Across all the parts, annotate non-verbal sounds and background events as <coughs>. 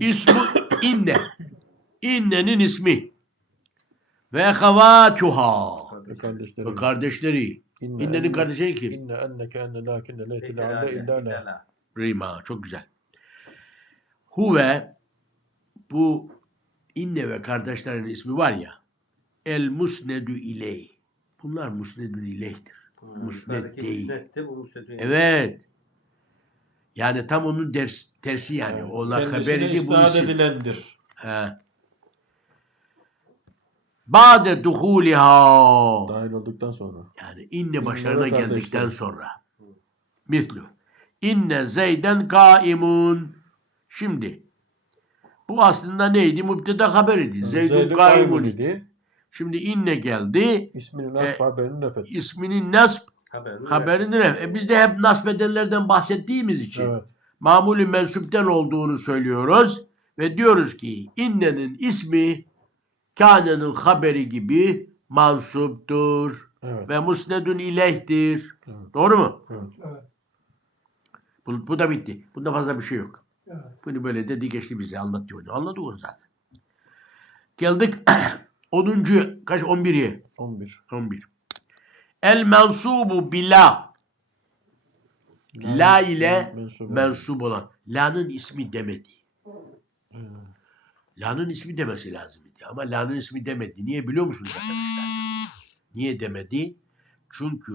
İsmu inne. İnnenin ismi. Ve havatuha. Ve kardeşleri. İnne İnnenin kardeşleri kim? İnne enneke enne lakine leyti Peki, le'alle illa la. illa Rima. Çok güzel. Huve bu inne ve kardeşlerin ismi var ya el musnedü iley. Bunlar musnedü ileyhtir. Hmm, Musned değil. müsneddi, bu. Evet. Yani tam onun ders, tersi yani. Kendisine haberi değil bu isim. edilendir. He. Ba'de duhuliha. Dahil olduktan sonra. Yani inne başlarına geldikten sonra. Mislu. İnne zeyden kaimun. Şimdi bu aslında neydi? Mübteda haberiydi. Zeydun Zeyd'in kaimun idi. idi. Şimdi inne geldi. İsminin nasb E, haberini nefet. İsminin nasb Haber, haberini ne? E biz de hep nasbedenlerden bahsettiğimiz için Evet. mamulü mensupten olduğunu söylüyoruz ve diyoruz ki innenin ismi kânenin haberi gibi mansuptur Evet. ve musnedun ileyhtir. Evet. Doğru mu? evet. Evet. Bu, bu da bitti. Bunda fazla bir şey yok. Evet. Bunu böyle dedi geçti bize anlatıyor. Anladık onu zaten. Geldik <clears throat> 10. kaç 11'ye. 11. 11. El mensubu bila. La ile mensup olan. La'nın ismi demedi. La'nın ismi demesi lazım idi. Ama La'nın ismi demedi. Niye biliyor musunuz arkadaşlar? Niye demedi? Çünkü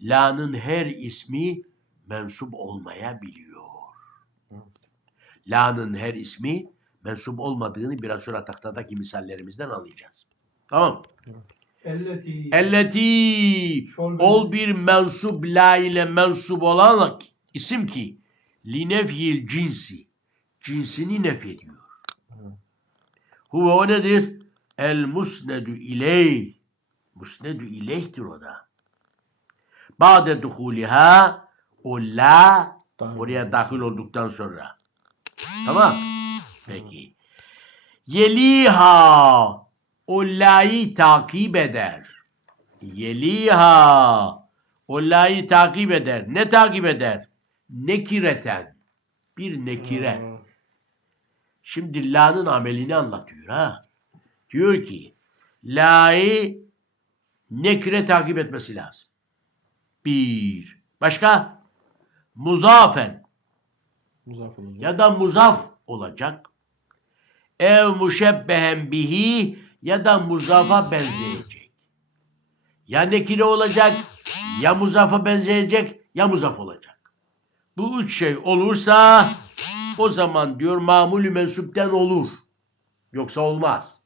La'nın her ismi mensup olmayabiliyor. Evet. La'nın her ismi mensup olmadığını biraz sonra tahtadaki misallerimizden anlayacağız. Tamam. Elleti. Elleti ol bir mensup la ile mensup olan isim ki linefyil cinsi cinsini nef ediyor. Huve o nedir? El musnedü ileyh. Musnedü ileyhtir o da. Ba'de duhuliha o la oraya dahil olduktan sonra. Tamam. Peki. Yeliha o la'yı takip eder. Yeliha o la'yı takip eder. Ne takip eder? Nekireten. Bir nekire. Evet. Şimdi la'nın amelini anlatıyor ha. Diyor ki la'yı nekire takip etmesi lazım. Bir. Başka? Muzafen Muzaf olacak. ya da muzaf olacak. Ev muşebbehen bihi ya da muzafa benzeyecek. Ya nekire olacak, ya muzafa benzeyecek, ya muzaf olacak. Bu üç şey olursa o zaman diyor mamulü mensupten olur. Yoksa olmaz.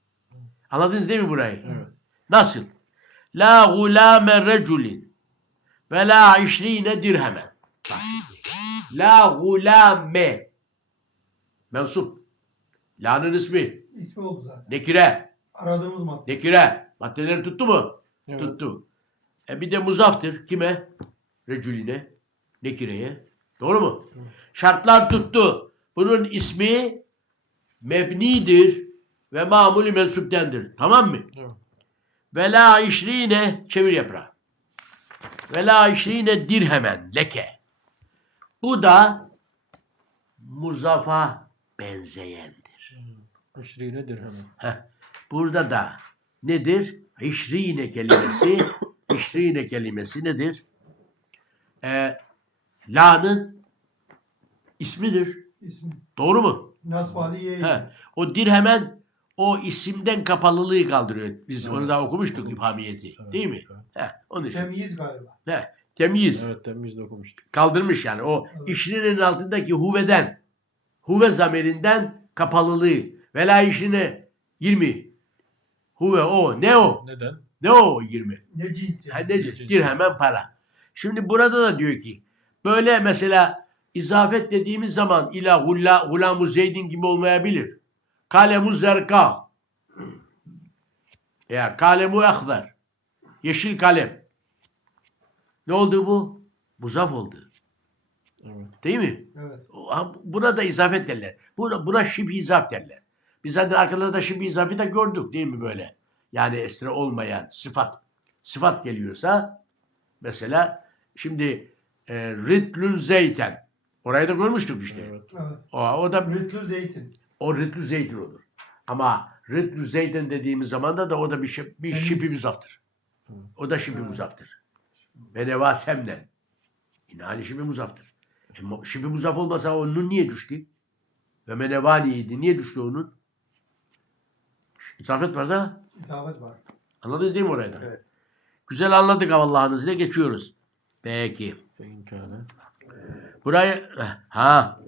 Anladınız değil mi burayı? Evet. Nasıl? La gulame reculin ve la işrine dirhemen. La gulame. Mensup. La'nın ismi. İsmi oldu zaten. Nekire. Aradığımız madde. Nekire. Maddeleri tuttu mu? Evet. Tuttu. E bir de muzaftır. Kime? Recüline. Nekireye. Doğru mu? Evet. Şartlar tuttu. Bunun ismi mebnidir ve mamulü mensuptendir. Tamam mı? Evet. Ve la işrine çevir yaprağı. Ve la işrine dirhemen leke. Bu da muzafa benzeyendir. Aşrine dirhemen. Heh. Burada da nedir? İşrine kelimesi <coughs> işrine kelimesi nedir? Ee, la'nın ismidir. İsmi. Doğru mu? Nasbali ye. He. O dirhemen o isimden kapalılığı kaldırıyor. Biz Evet. onu da okumuştuk Okumuştuk. ifhamiyeti. Evet. Değil mi? Evet. He, onun için. Temyiz galiba. He, temyiz. Evet temiz de okumuştuk. Kaldırmış yani. O Evet. işrinin altındaki huveden, huve zamirinden kapalılığı. Vela işine 20. Huve o. Ne o? Neden? Ne o 20? Ne cins Ha, yani? ne cinsi. dirhemen para. Şimdi burada da diyor ki böyle mesela izafet dediğimiz zaman ila hulla, hulamu zeydin gibi olmayabilir. Kalemu zerka. Ya kalemu ehver. Yeşil kalem. Ne oldu bu? Muzaf oldu. Evet. Değil mi? Evet. Buna da izafet derler. Buna, buna şibh izaf derler. Biz zaten arkalarda şibh izafı da gördük değil mi böyle? Yani esre olmayan sıfat. Sıfat geliyorsa mesela şimdi e, ritlün zeyten. Orayı da görmüştük işte. Evet. Evet. O, o da Rütlü zeytin. o rıtlü zeytin olur. Ama rıtlü zeytin dediğimiz zaman da, da o da bir, şi- bir Temiz. şipi muzaftır. O da şipi Evet. muzaftır. Ve neva semden. Yine aynı şipi muzaftır. E, şipi muzaf olmasa onun niye düştü? Ve menevaniydi. Niye düştü onun? İzafet var da. İsabet var. Anladınız değil mi orayı da? Evet. Güzel anladık Allah'ın izniyle geçiyoruz. Peki. Fe imkanı. Burayı ha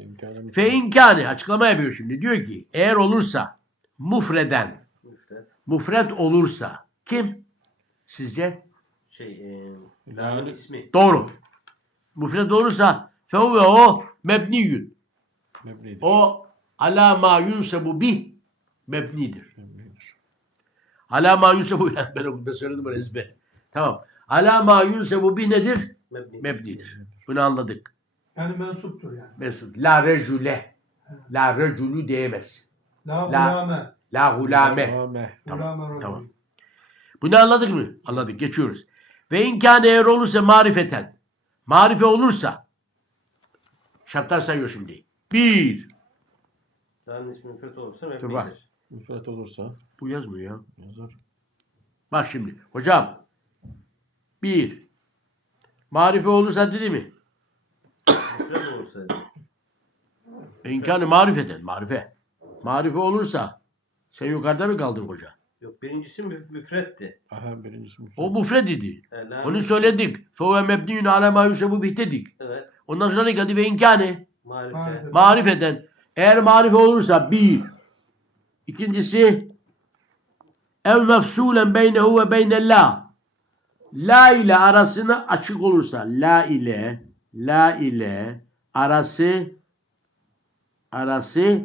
Fe imkanı. fe açıklama yapıyor şimdi. Diyor ki eğer olursa mufreden Müfret. mufred olursa kim? Sizce? Şey, e, ismi. Doğru. Mufred olursa fehuve o mebniyün. Mebnidir. O ala ma yunsebu bih mebnidir. Mebnidir. Ala ma yunsebu <laughs> ben ben söyledim onu ezber. Tamam. Ala ma yunsebu bih nedir? Mebni. Mebnidir. Bunu anladık. Yani mensuptur yani. Mesut. La recule. La reculu diyemez. La La- ulame. La hulame. Ulame. Tamam, tamam. Bunu anladık mı? Anladık. Geçiyoruz. Ve imkanı eğer olursa marifeten. Marife olursa. Şartlar sayıyor şimdi. Bir. La'nın ismi müfret olursa Dur bak. mebnidir. Müfret olursa Bu yazmıyor ya. yazar. Bak şimdi. Hocam. Bir. Marife olursa dedi mi? Müfret olursa imkanı marifeten. Marife. Marife olursa. Sen yukarıda mı kaldın hoca? Yok birincisi mü- müfretti. Aha birincisi müfret. O mufred idi. E, La'nın Onu söyledik. Feve mebniyün ala ma yusebu bih dedik. Evet. Ondan sonra ne geldi? Ve imkanı. Marife. Marife. Marifeten. Eğer marife olursa bir. İkincisi ev mefsulen beynehu ve beynellah. La ile arasını açık olursa la ile la ile arası arası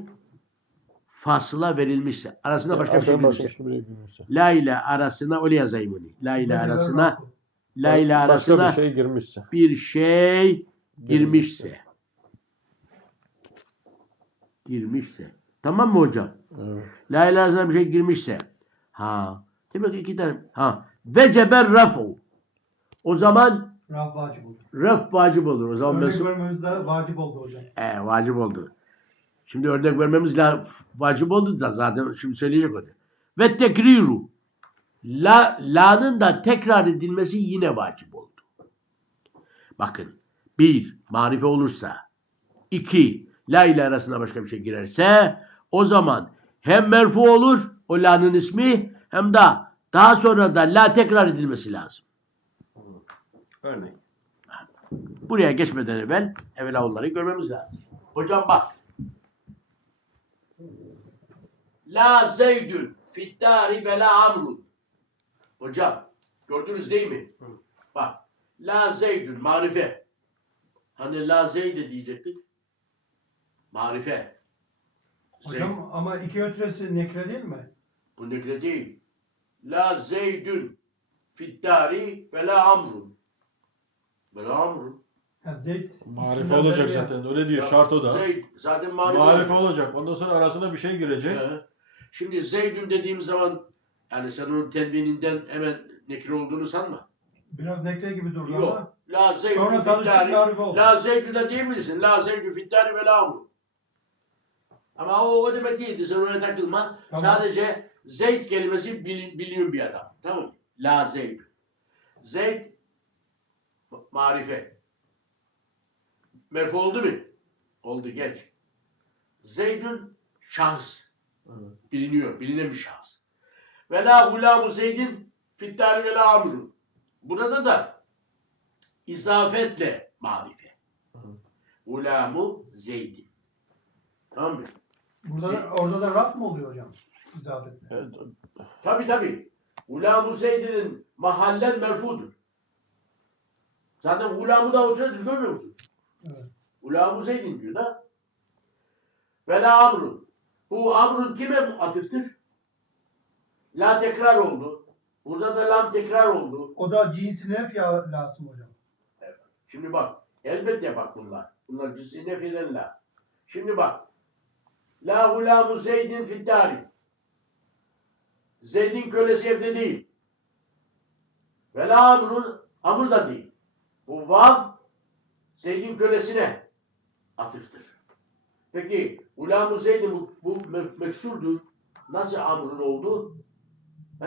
fasıla verilmişse arasında başka bir şey bir şey girmişse. la ile arasına öyle yazayım onu. La ile arasına la ile Başka arasına bir şey girmişse. bir şey girmişse. Girmişse. Tamam mı hocam? Evet. La ilahe bir şey girmişse. Ha. Demek ki iki tane. Ha. Veceber rafu. O zaman Raf vacip olur. raf vacip olur. O zaman Örnek mesul. vermemiz de vacip oldu hocam. E, vacip oldu. Şimdi örnek vermemiz la, vacip oldu da zaten şimdi söyleyecek onu. Ve tekriru. La, la'nın da tekrar edilmesi yine vacip oldu. Bakın. Bir, marife olursa. iki la ile arasında başka bir şey girerse o zaman hem merfu olur o la'nın ismi hem de daha sonra da la tekrar edilmesi lazım. Örnek. Buraya geçmeden evvel evvela onları görmemiz lazım. Hocam bak. La zeydün fittari ve la amrun. Hocam gördünüz değil mi? Hı. Bak. La zeydün marife. Hani la zeyde diyecektik. Marife. Zeyd. Hocam ama iki ötresi nekre değil mi? Bu nekre değil. La zeydün fittari ve la amrun. Ve la amrun. Ha, zeyt. Marife olacak ya. zaten. Öyle diyor. Ya, Şart o da. Zeyd zaten marife, Marife olacak. olacak. Ondan sonra arasına bir şey girecek. He. Şimdi Zeydün dediğim zaman yani sen onun tenvininden hemen nekre olduğunu sanma. Biraz nekre gibi durdu ama. Yok. La Zeydün Sonra tanıştık fittari. oldu. La Zeydün de değil misin? La Zeydün fittari ve la amru. Ama o, o demek değildi. Sen oraya takılma. Tamam. Sadece Zeyd kelimesi bil, biliyor bir adam. Tamam mı? La Zeyd. Zeyd marife. Merfu oldu mu? Oldu geç. Zeydün şahıs. Evet. Biliniyor. Bilinen bir şahıs. Ve la gulamu Zeydin fittari ve la amrun. Burada da izafetle marife. Gulamu Zeydin. Tamam mı? Burada da, orada da raf mı oluyor hocam? Evet. Tabi tabi. Gulamu Zeydin'in mahallen merfudur. Zaten gulamı da oturuyor görmüyor musun? Evet. Gulamu Zeydin diyor da. Ve la amrun. Bu amrun kime atıftır? La tekrar oldu. Burada da lam tekrar oldu. O da cinsi nef ya lazım hocam. Şimdi bak. Elbette bak bunlar. Bunlar cinsi nefiden la. Şimdi bak. La gulamu Zeydin fittari. Zeyd'in kölesi evde değil. Ve la amrun amr da değil. Bu vav Zeyd'in kölesine. atıftır. Peki Ulam-ı Zeyd'i bu, bu me- meksurdur. Nasıl amrın oldu? He?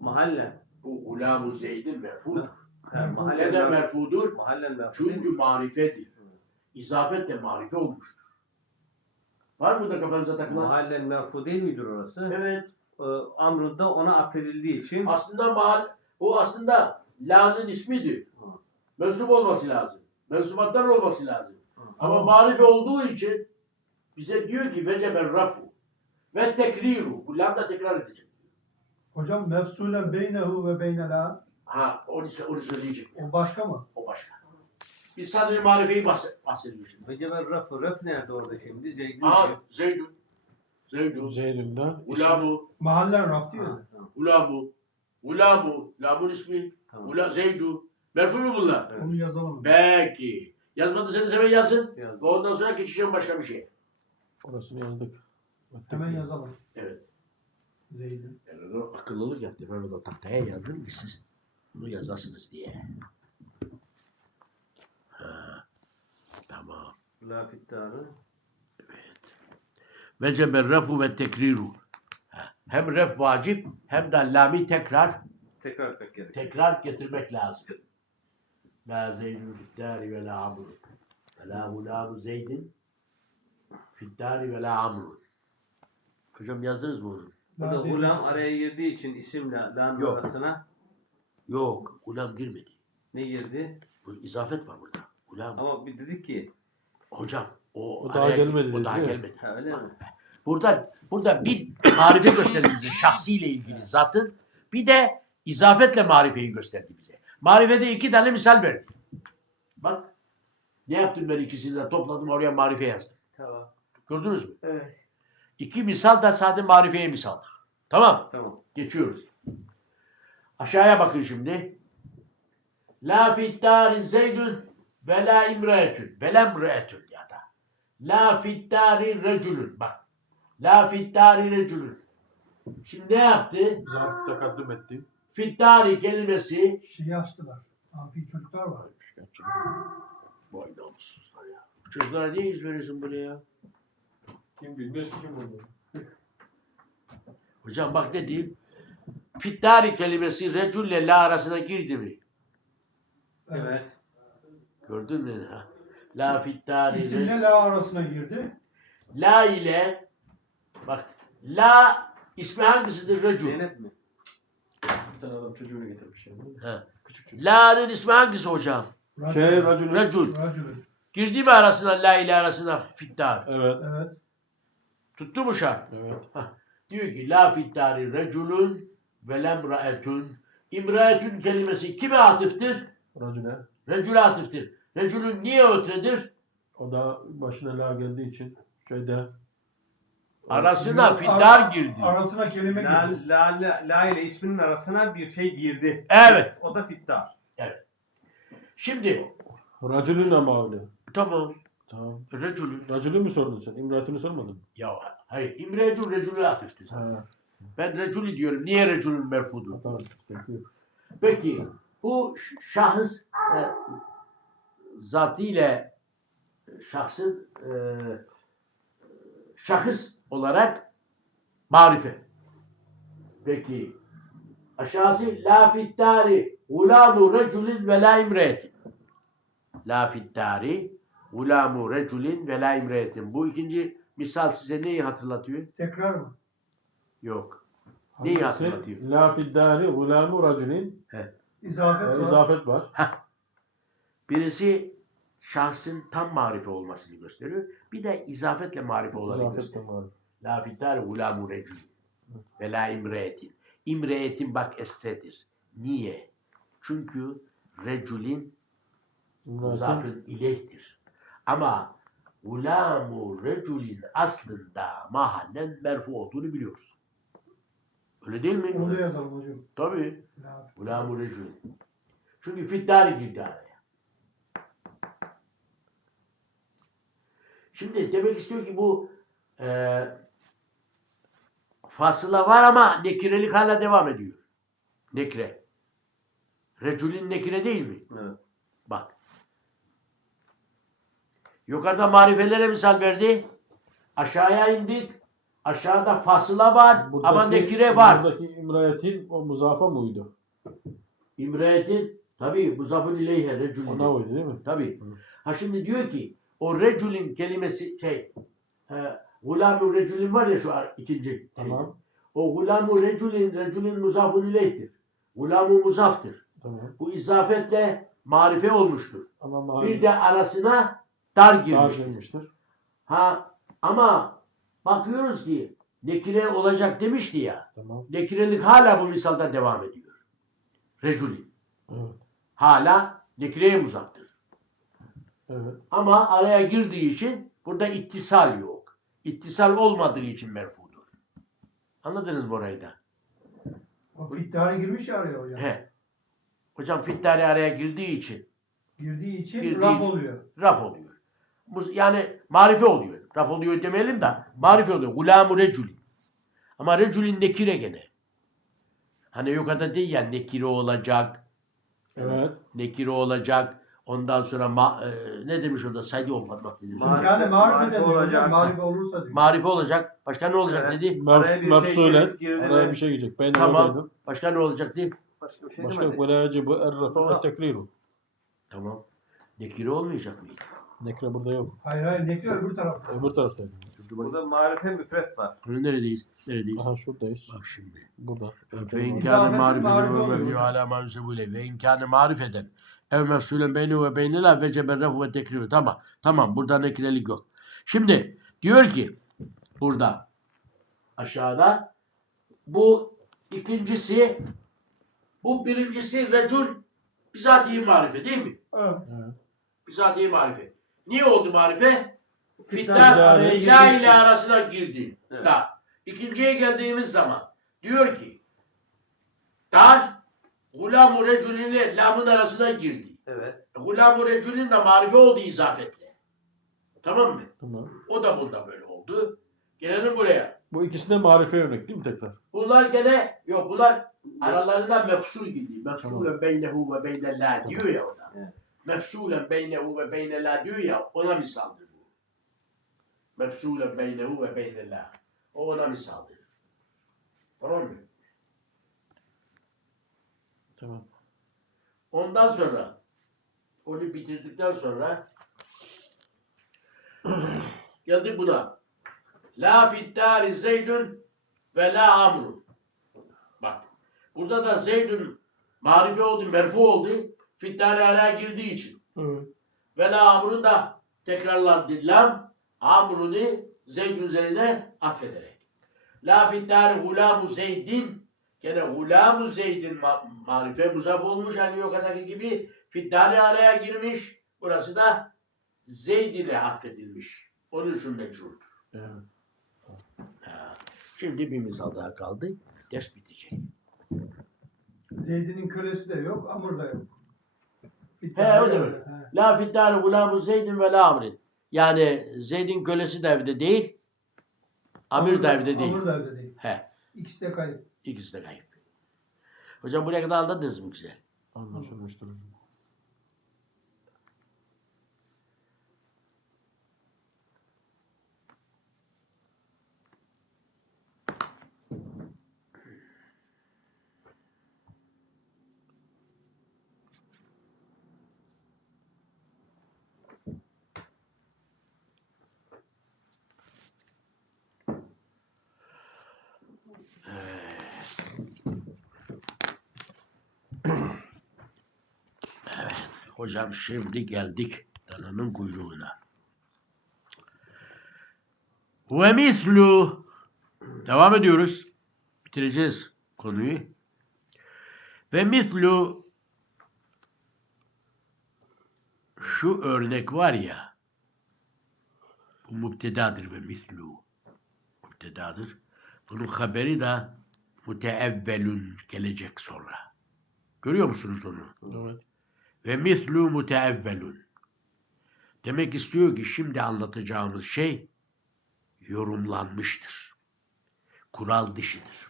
Mahallen. Bu Ulam-ı Zeyd'in merfudur. Neden mer- merfudur? Mahallen merfu değil Çünkü marifedir. İzafet de marife olmuştur. Var mı da kafanıza takılan? Mahallen merfu değil midir orası? Evet. Ee, Amrında ona atfedildiği için Aslında mahal, o aslında la'nın ismidir. Hı. Mensup olması lazım. Mensubattan olması lazım. Hı. Ama marife olduğu için bize diyor ki veceber rafu ve tekriru. Bu lam da tekrar edecek. Hocam mefsulen beynehu ve beynela Ha onu, onu söyleyecek. o başka mı? O başka. Biz sadece marifeyi bahs- bahsediyoruz şimdi. Vecebe rafı. Raf nerede orada şimdi? Zeydin Aha. Zeydun. Zeydun. Zeydin'den Ulamu. Mahallen raf diyor. Ha, tamam. Ulamu. Ulamu. Lamun ismi. Tamam. Ula Zeydu. Merfu mu bunlar? Evet. Onu yazalım. Peki. Yazmadıysanız hemen yazın. Yazdım. Ve ondan sonra geçeceğim başka bir şey. orasını yazdık. Hemen yazalım. Evet. Zeyd'in. Yani onu akıllılık yaptım. Ben onu tahtaya yazdım ki siz bunu yazasınız diye. Ha, tamam. La fittarı. Vecebe refu ve tekriru. Hem ref vacip hem de lami tekrar Tekrar etmek gerek. tekrar getirmek lazım. La zeydun fittari ve la amrun. Ve la hulamu zeydin fittari ve la amrun. Hocam yazdınız mı onu? Burada hulam araya girdiği için isimle lam Yok. arasına Yok. Ulam girmedi. ne girdi? Bu izafet var burada. Ulam. Ama bir dedik ki Hocam o, O daha araya gelmedi O dedi, daha değil mi? gelmedi. ha, öyle mi? Burada burada bir marife gösterdi bize şahsiyle ilgili zatın. Bir de izafetle marifeyi gösterdi bize. Marifede iki tane misal verdi. Bak ne yaptım ben ikisini de topladım oraya marife yazdım. Tamam. Gördünüz mü? Evet. İki misal da sadece marifeye misaldır. Tamam. Tamam. Geçiyoruz. Aşağıya bakın şimdi. La fittari zeydun ve la imreetün ve la imreetün ya da. La fittari recülün. Bak. La fittari recülün. Şimdi ne yaptı? Zarf takaddüm etti. Fittari kelimesi Şeyi açtılar. Amfi çocuklar var. Vay namussuzlar ya. Çocuklara niye yüz veriyorsun böyle ya? Kim bilmez ki kim bunu. Hocam bak ne diyeyim? Fittari kelimesi recülle la arasına girdi mi? Evet. Gördün mü? Ha? La fittari İsimle la arasına girdi. La ile bak la ismi hangisidir recül? Zeynep mi? Bir tane adam çocuğunu getirmiş yani. Ha. Küçük çocuk. La'nın ismi hangisi hocam? Şey. Recül. Racülün. Girdi mi arasına la ile arasına fittar? Evet. Evet. Tuttu mu şart? Evet. Diyor ki la fittari recülün ve lemraetün. İmraetün kelimesi kime atıftır? Racüle. Recüle atıftır. Recülün niye ötredir? O da başına la geldiği için şeyde Arasına Yok, fittar ara- girdi. Arasına kelime La, girdi. la, la, la ile isminin arasına bir şey girdi. Evet. O da fittar. Şimdi Racülün ama öyle. tamam. Tamam. Recülün. Racülü mü sordun sen? İmratını sormadın? Ya hayır. İmraetün recüle atıftır. Ha. Ben recülü diyorum. Niye recülün merfudur? Tamam. Yok. Peki bu ş- şahıs e, zatıyla şahsın e, şahıs olarak marife. Peki aşağısı la fittari ulamu reculin ve la imreetin. La fittari ulamu reculin ve la imreetin. Bu ikinci misal size neyi hatırlatıyor? Tekrar mı? Yok. Neyi hatırlatıyor? La fiddari gulamu racülin. İzafet E, var. izafet var. Birisi şahsın tam marife olmasını gösteriyor. Bir de izafetle marife olanı gösteriyor. La recul ve la imreetin. İmreetin bak estredir. Niye? Çünkü reculin muzafın ileyhtir. Ama ulamu reculin aslında mahallen merfu olduğunu biliyoruz. Öyle değil mi? Onu da yazalım hocam. Tabii. La- Ulamu recul. Çünkü fiddari girdi araya. Şimdi demek istiyor ki bu e, fasıla var ama nekirelik hala devam ediyor. Nekre. Reculin nekire değil mi? Evet. Bak. Yukarıda marifelere misal verdi. Aşağıya indik. Aşağıda fasıla var ama nekire var. Buradaki imrayetin o muzafa mıydı? İmretin tabi muzafın ileyhe Ona recülün. oydu değil mi? Tabi. Hı. Ha şimdi diyor ki o recülün kelimesi şey e, gulamü recülün var ya şu ikinci. şeyde. Tamam. O gulamü recülün recülün muzafın ileyhtir. Gulamü muzaftır. Tamam. Bu izafetle marife olmuştur. Ama mahalle Bir de arasına dar girmiştir. girmiştir. Ha ama bakıyoruz ki nekire olacak demişti ya. Tamam. Nekirelik hala bu misalda devam ediyor. Recülin. Evet. Hala nekireye muzaftır. Evet. Ama araya girdiği için burada ittisal yok. İttisal olmadığı için merfudur. Anladınız mı orayı da? O girmiş ya araya hocam. He. Hocam fittari araya girdiği için Girdiği için Girdiği raf için. oluyor. raf oluyor. Yani marife oluyor. Raf oluyor demeyelim de marife oluyor. Recülin. Ama recülin nekire gene. Hani yukarıda değil ya nekire olacak. Evet. Nekire olacak. Ondan sonra ma- e, ne demiş orada? Saydı olmak demiş. Ma- Yani marife Marife de diyor hocam. olacak. Marife olursa diyor. Marife olacak. Başka ne olacak Evet. dedi? Araya bir şey girdi Araya bir şey girecek. Ben Tamam. Başka ne olacak dedi? Başka bir şey Başka demedi. yok. Ve la yecibu er-rafa ve Uzak. tekriru. Tamam. Nekire olmayacak mıydı? Nekre burada yok. Hayır hayır nekre öbür tarafta. Öbür taraftaydı. Burada marife müfret var. Bunu neredeyiz? Neredeyiz? Aha şuradayız. Bak şimdi. Burada. Ve imkanı marifeden marife ve ala mansubule ve imkanı marifeden ev mefsulen beyni ve beynela ve ceberrehu ve tekriru. Tamam. Tamam. Burada nekirelik yok. Şimdi diyor ki burada aşağıda bu ikincisi bu birincisi recul bizatihi marife değil mi? Evet. Bizatihi marife. Niye oldu marife? Araya la ile arasına girdi. Evet. Da. İkinciye geldiğimiz zaman diyor ki dar gulam-ı recülün ile lamın arasına girdi. Evet. Gulam-ı recülün de marife oldu izafetle. Tamam mı? Tamam. O da bunda böyle oldu. Gelelim buraya. Bu ikisi de marife örnek değil mi tekrar? Bunlar gene yok bunlar aralarında mefsul gidiyor. Mefsulen Tamam. beynehu ve beyne la Tamam. diyor ya orada. Evet. Mefsulen beynehu ve beyne la diyor ya ona misaldır bu. Mefsulen beynehu ve beyne la. O ona misaldır. Tamam mı? Tamam. Ondan sonra onu bitirdikten sonra <clears throat> geldik buna. La fittari zeydün ve la amrun. Bak. Burada da zeydün marife oldu, merfu oldu. Fittari araya girdiği için. Evet. Ve la amrun da tekrarlandı. Lam amrunu zeydün üzerine atfederek. La fittari gulamu zeydin Gene gulamu zeydin ma- marife muzaf olmuş hani yukarıdaki gibi fiddali araya girmiş. Burası da zeydine atfedilmiş. Onun için mecrudur. Evet. Şimdi bir misal daha kaldı. Ders bitecek. Zeydin'in kölesi de yok, Amr da yok. He, o demek. He. La fiddali gulamu zeydin ve la amrin. Yani Zeyd'in kölesi de evde değil. Amir de evde değil. Amr da evde değil. He. İkisi de kayıp. İkisi de kayıp. Hocam buraya kadar anladınız mı güzel? Anlaşılmıştır hocam. Hocam şimdi geldik dananın kuyruğuna. Ve mislu devam ediyoruz. Bitireceğiz konuyu. Ve mislu şu örnek var ya bu müptedadır ve mislu müptedadır. Bunun haberi de müteevvelün gelecek sonra. Görüyor musunuz onu? Evet. Ve mislu muteevvelun. Demek istiyor ki şimdi anlatacağımız şey yorumlanmıştır. Kural dışıdır.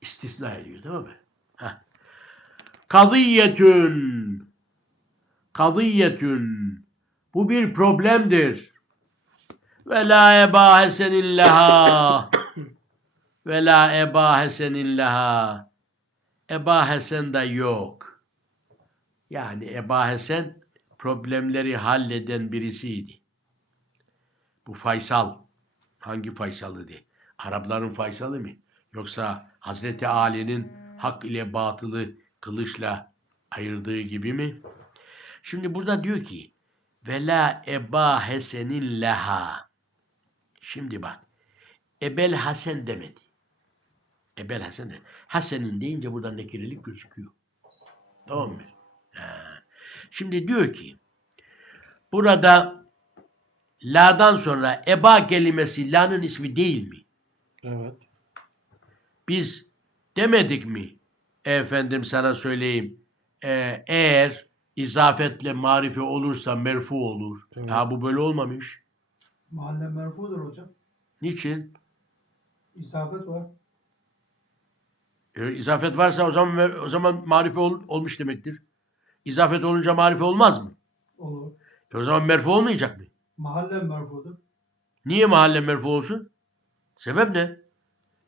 İstisna ediyor değil mi? Heh. Kadiyetün kadiyetün Bu bir problemdir. Ve la ebahesenin leha. Ve la ebahesenin leha. Ebahesen de yok. Yani ebahesen problemleri halleden birisiydi. Bu Faysal. Hangi Faysal'ıydı? Arapların Faysal'ı mı? Yoksa Hazreti Ali'nin hak ile batılı kılıçla ayırdığı gibi mi? Şimdi burada diyor ki ve la ebahesenin leha. Şimdi bak. Ebel Hasen demedi. Ebel Hasen de. Hasen'in deyince burada nekirilik gözüküyor. Tamam mı? Ha. Şimdi diyor ki burada la'dan sonra eba kelimesi la'nın ismi değil mi? Evet. Biz demedik mi? Efendim sana söyleyeyim. Ee, eğer izafetle marife olursa merfu olur. Evet. Ha bu böyle olmamış. Mahalle merfudur hocam. Niçin? İsabet var. E, izafet varsa o zaman o zaman marife ol- olmuş demektir. İzafet olunca marife olmaz mı? Olur. E, o zaman merfu olmayacak mı? Mahalle merfudur. Niye mahalle merfu olsun? Sebep ne?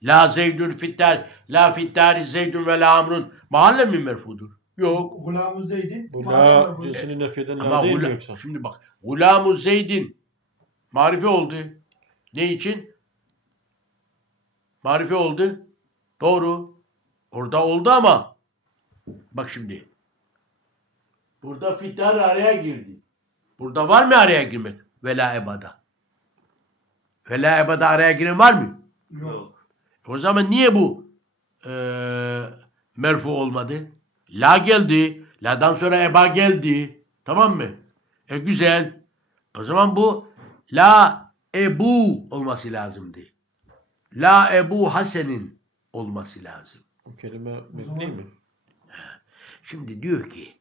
La zeydun fittar, la fittari zeydun ve la amrun. Mahalle mi merfudur? Yok. Gulamız neydi? Bu la cinsini nefyeden la değil mi yoksa? şimdi bak. Gulamu zeydin marife oldu. Ne için? Marife oldu. Doğru. Orada oldu ama bak şimdi. Burada fittar araya girdi. Burada var mı araya girmek? Vela ebada. Vela ebada araya giren var mı? Yok. O zaman niye bu eee merfu olmadı? La geldi. La'dan sonra eba geldi. Tamam mı? E güzel. O zaman bu la ebu olması lazımdı. La ebu Hasen'in olması lazım. O kelime zaman- mi? Şimdi diyor ki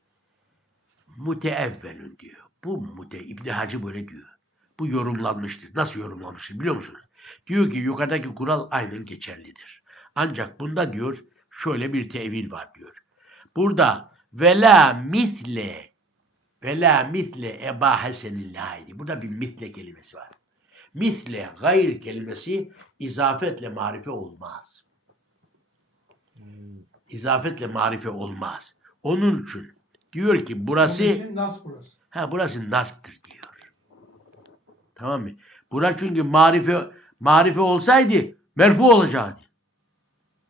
müteevvelün diyor. Bu mute İbn Hacı böyle diyor. Bu yorumlanmıştır. Nasıl yorumlanmıştır biliyor musunuz? Diyor ki yukarıdaki kural aynen geçerlidir. Ancak bunda diyor şöyle bir tevil var diyor. Burada vela mitle vela mitle eba hasenil lahidi. Burada bir mitle kelimesi var. Mitle gayr kelimesi izafetle marife olmaz. Hmm. İzafetle marife olmaz. Onun için diyor ki burası burası. ha burası nasiptir diyor. Tamam mı? Burası çünkü marife marife olsaydı merfu olacaktı.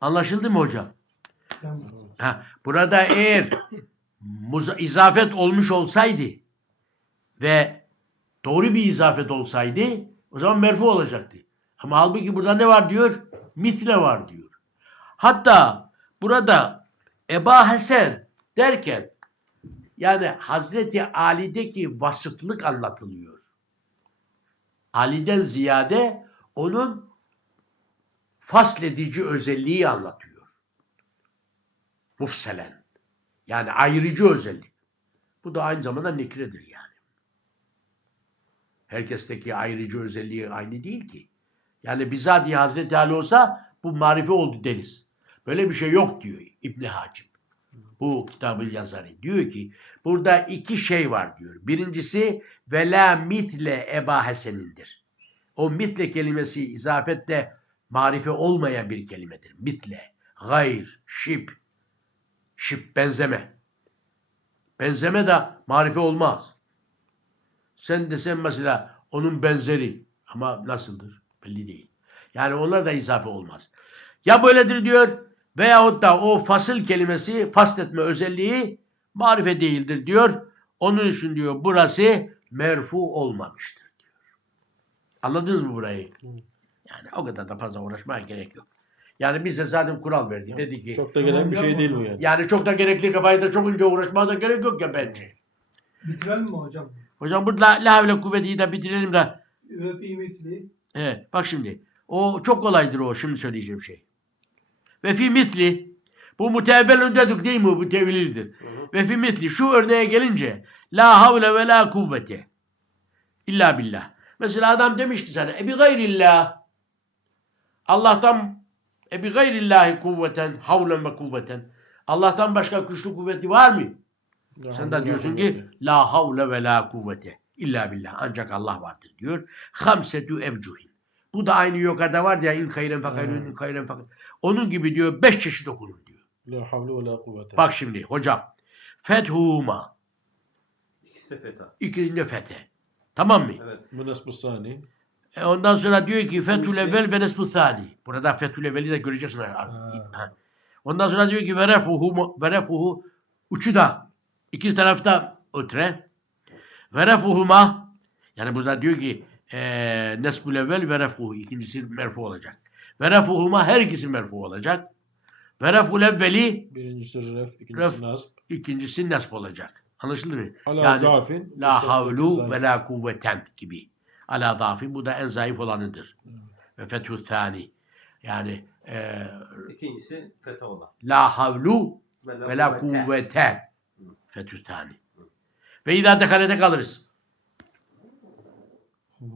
Anlaşıldı mı hocam? Tamam. Ha, burada eğer izafet olmuş olsaydı ve doğru bir izafet olsaydı o zaman merfu olacaktı. Ama halbuki burada ne var diyor? Misle var diyor. Hatta burada Eba Hasan derken yani Hazreti Ali'deki vasıflık anlatılıyor. Ali'den ziyade onun fasledici özelliği anlatıyor. Mufselen. Yani ayrıcı özellik. Bu da aynı zamanda nekredir yani. Herkesteki ayrıcı özelliği aynı değil ki. Yani bizatihi Hazreti Ali olsa bu marife oldu deriz. Böyle bir şey yok diyor İbn Hacim. Bu kitabın yazarı. Diyor ki burada iki şey var diyor. Birincisi vela mitle Eba. O mitle kelimesi izafette marife olmayan bir kelimedir. Mitle, gayr, şip, şip benzeme. Benzeme de marife olmaz. Sen desen mesela onun benzeri ama nasıldır? Belli değil. Yani onlar da izafe olmaz. Ya böyledir diyor veyahut da o fasıl kelimesi fasletme özelliği marife değildir diyor. Onun için diyor burası merfu olmamıştır diyor. Anladınız mı burayı? Yani o kadar da fazla uğraşmaya gerek yok. Yani bize zaten kural verdi. Dedi ki Çok da gelen bir şey değil bu yani. yani çok da gerekli kafayı da çok önce uğraşmaya da gerek yok ya bence. Bitirelim mi hocam? Hocam bu la, la havle kuvveti de bitirelim de. Evet, bak şimdi. O çok kolaydır o şimdi söyleyeceğim şey. Ve fi misli. Bu mutevvelün dedik değil mi? Bu tevilidir. Ve fi misli. Şu örneğe gelince la havle ve la kuvvete. İlla billah. Mesela adam demiş ki sana ebi gayrillah. Allah'tan ebi gayrillahi kuvveten havlen ve kuvveten. Allah'tan başka güçlü kuvveti var mı? La Sen de diyorsun ki la havle ve la kuvvete İlla billah. Ancak Allah vardır diyor. Hamsetu evcuhin. Bu da aynı yokada var ya in hayren fakayrun in hayren fakir. Onun gibi diyor beş çeşit okunur diyor. La havle ve la kuvvete. Bak şimdi hocam. Fethuma. İkisi de fethe. Tamam mı? Evet. Sani. E ondan sonra diyor ki fethul evvel ve nesbu thani. Burada fethul evveli de göreceksin. Ha. Ondan sonra diyor ki verefuhu verefuhu uçu da iki tarafta ötre. Verefuhuma yani burada diyor ki e, nesbul evvel verefuhu ikincisi merfu olacak. Verefuhuma her ikisi merfu olacak. Vereful evveli Birincisi ref, Ref. ikincisi nasb. ikincisi nesb olacak. Anlaşıldı mı? Ala Yani zafin. La havlu ve la kuvveten gibi. Ala zafin bu da en zayıf olanıdır. Ve fethü thani. Yani e, İkincisi feta olan. la havlu ve la kuvvete. Fethü thani. Ve idâ dekalede kalırız. Evet.